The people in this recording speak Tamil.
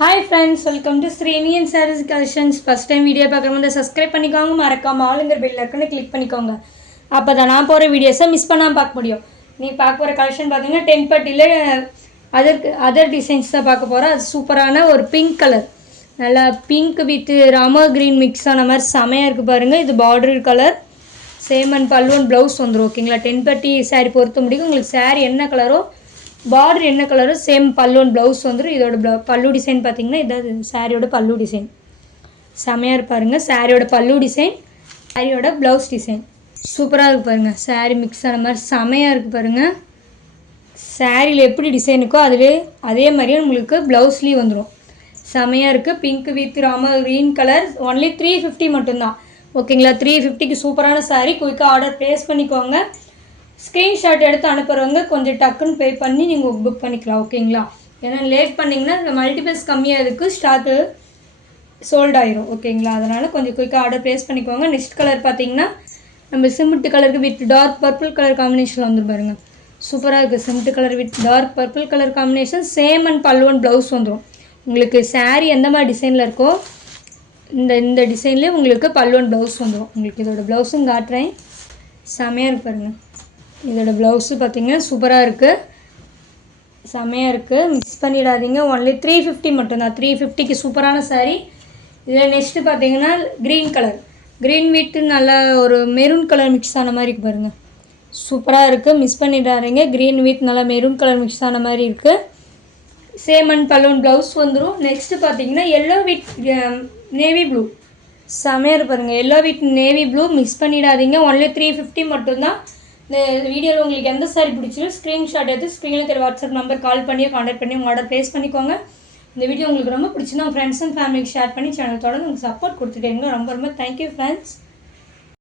Hi friends, welcome to Srinian Sarees Collections. First time video பார்க்குறவங்க சப்ஸ்கிரைப் பண்ணிக்கோங்க, மறக்காம ஆளுங்கர் பெல் ஐகானை கிளிக் பண்ணிக்கோங்க. அப்பதான் நான் போற வீடியோஸை மிஸ் பண்ணாம பார்க்க முடியும். நீ பார்க்க போற கலெக்ஷன் பாத்தீங்கன்னா 10 பட்டில அதர் டிசைன்ஸ் தான் பார்க்க போறோம். அது சூப்பரான ஒரு பிங்க் கலர். நல்லா pink with Rama green mix ஆன மாதிரி செமையா இருக்கு பாருங்க. இது பார்டர் கலர். சேம் அண்ட் பல்லுவன் ப்ளவுஸ் வந்துரும். ஓகேங்களா? 10 பட்டி saree பொறுத்த முடியும். உங்களுக்கு saree என்ன கலரோ பார்டர் என்ன கலரோ சேம் பல்லுவன் ப்ளவுஸ் வந்துடும். இதோட பல்லு டிசைன் பார்த்தீங்கன்னா இதாவது சாரியோட பல்லு டிசைன் செமையாக இருப்பாருங்க. சாரியோட பல்லு டிசைன், சாரியோட ப்ளவுஸ் டிசைன் சூப்பராக இருக்கு பாருங்கள். சாரி மிக்ஸ் ஆன மாதிரி செமையாக இருக்குது பாருங்கள். சாரியில் எப்படி டிசைனுக்கோ அதே மாதிரியே உங்களுக்கு ப்ளவுஸ்லேயும் வந்துடும். செமையாக இருக்குது. Pink with Rama green colour. Only 350 மட்டும்தான். ஓகேங்களா? 350க்கு சூப்பரான சாரீ. குயிக்காக ஆர்டர் ப்ளேஸ் பண்ணிக்கோங்க. ஸ்க்ரீன்ஷாட் எடுத்து அனுப்புகிறவங்க கொஞ்சம் டக்குன்னு பே பண்ணி நீங்கள் புக் பண்ணிக்கலாம். ஓகேங்களா? ஏன்னா லேட் பண்ணிங்கன்னா இந்த மல்டிபிள்ஸ் கம்மியாக இருக்குது, ஸ்டாக்கு சோல்ட் ஆயிரும். ஓகேங்களா? அதனால் கொஞ்சம் குயிக்காக ஆர்டர் ப்ளேஸ் பண்ணிக்கோங்க. நெக்ஸ்ட் கலர் பார்த்தீங்கன்னா நம்ம சிமெண்ட் கலருக்கு வித் டார்க் பர்பிள் கலர் காம்பினேஷனில் வந்துடும் பாருங்க. சூப்பராக இருக்குது. Cement colour with dark purple colour combination. Same and பல்லுவன் ப்ளவுஸ் வந்துடும். உங்களுக்கு சாரீ எந்த மாதிரி டிசைனில் இருக்கோ இந்த டிசைன்லேயே உங்களுக்கு பல்லுவன் ப்ளவுஸ் வந்துடும். உங்களுக்கு இதோட ப்ளவுஸும் காட்டுறேன். செமையாக இருக்கு பாருங்கள். இதோட ப்ளவுஸு பார்த்தீங்கன்னா சூப்பராக இருக்குது, செமையாக இருக்குது. மிக்ஸ் பண்ணிடாதீங்க. ஒன்லி 350 மட்டும்தான். 350க்கு சூப்பரான சாரீ. இதில் நெக்ஸ்ட்டு பார்த்தீங்கன்னா க்ரீன் கலர். க்ரீன் வித்து நல்லா ஒரு மெரூன் கலர் மிக்ஸ் ஆன மாதிரி இருக்குது பாருங்கள். சூப்பராக இருக்குது. மிஸ் பண்ணிடாதீங்க. க்ரீன் வித் நல்லா மெரூன் கலர் மிக்ஸ் ஆன மாதிரி இருக்குது. சேம் அண்ட் பலூன் ப்ளவுஸ் வந்துடும். நெக்ஸ்ட்டு பார்த்தீங்கன்னா எல்லோ வித் நேவி ப்ளூ செமையாக இருக்கு பாருங்கள். Yellow with navy blue miss பண்ணிடாதீங்க. ஒன்லி 350 மட்டும்தான். இந்த வீடியோவில் உங்களுக்கு எந்த சாரி பிடிச்சிரும் ஸ்க்ரீன்ஷாட் எடுத்து ஸ்க்ரீனில் தெரிய வாட்ஸ்அப் நம்பர் கால் பண்ணியோ கான்டாக்ட் பண்ணி உங்கள் ஆர்டர் ப்ளேஸ் பண்ணிக்கோங்க. இந்த வீடியோ உங்களுக்கு ரொம்ப பிடிச்சிருந்தா உங்கள் ஃப்ரெண்ட்ஸ் அண்ட் ஃபேமிலிக்கு ஷேர் பண்ணி சேனல் தொடர்ந்து உங்களுக்கு சப்போர்ட் கொடுத்துட்டேங்க. ரொம்ப ரொம்ப தேங்க்யூ ஃப்ரெண்ட்ஸ்.